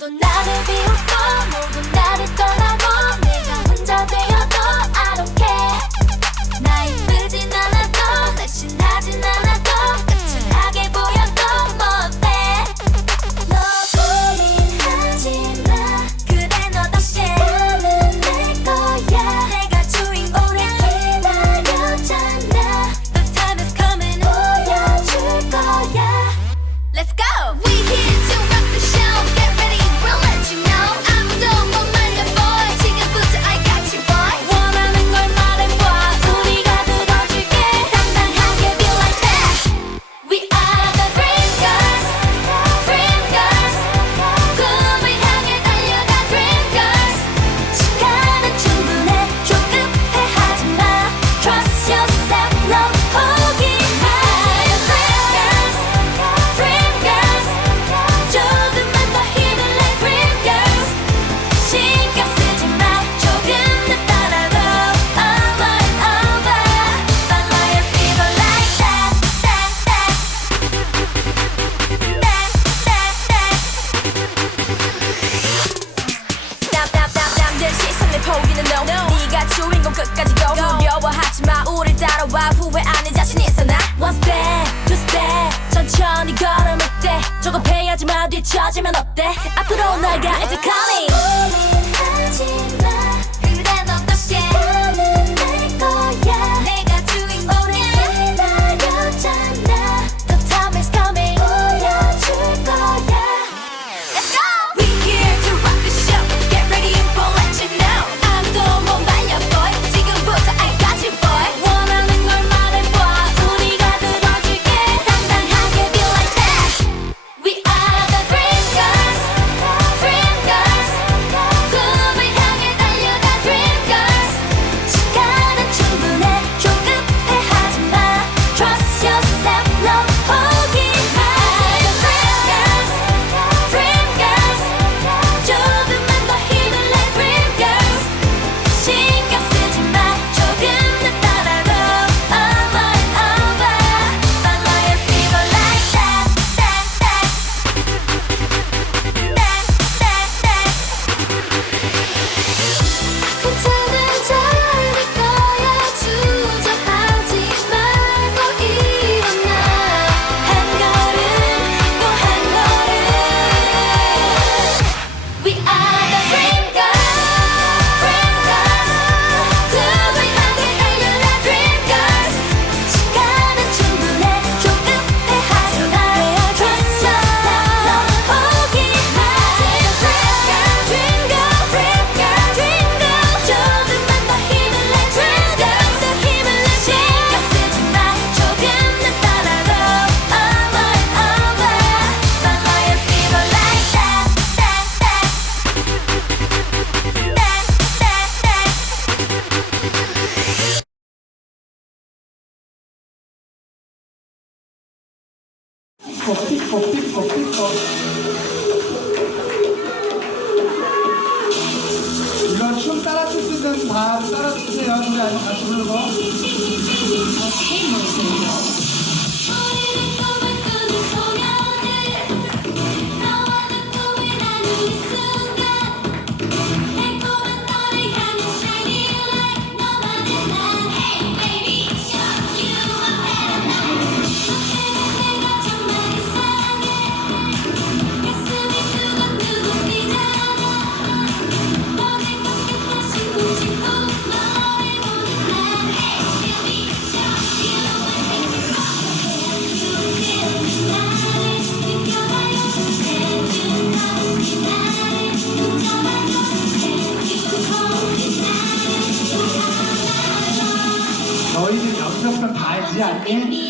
모두 나를 비워 찾으면 삐걱 삐걱 삐걱 이런 춤 따라 추시는 다 따라 추세요. 노래 아니 같이 부르고. yang.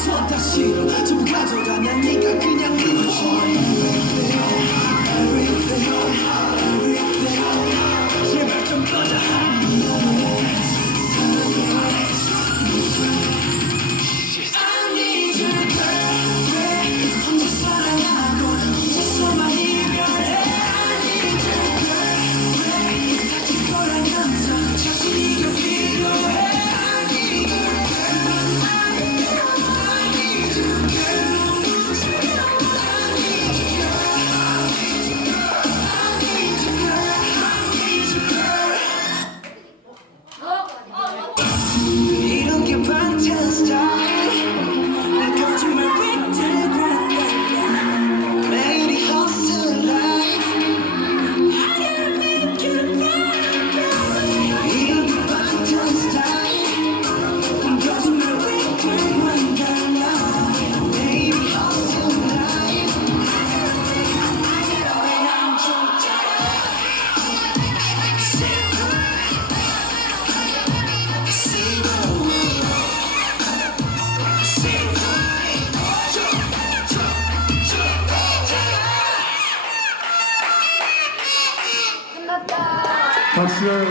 손 다시 전부 가져가 난 네가 그냥 fantastic. journal.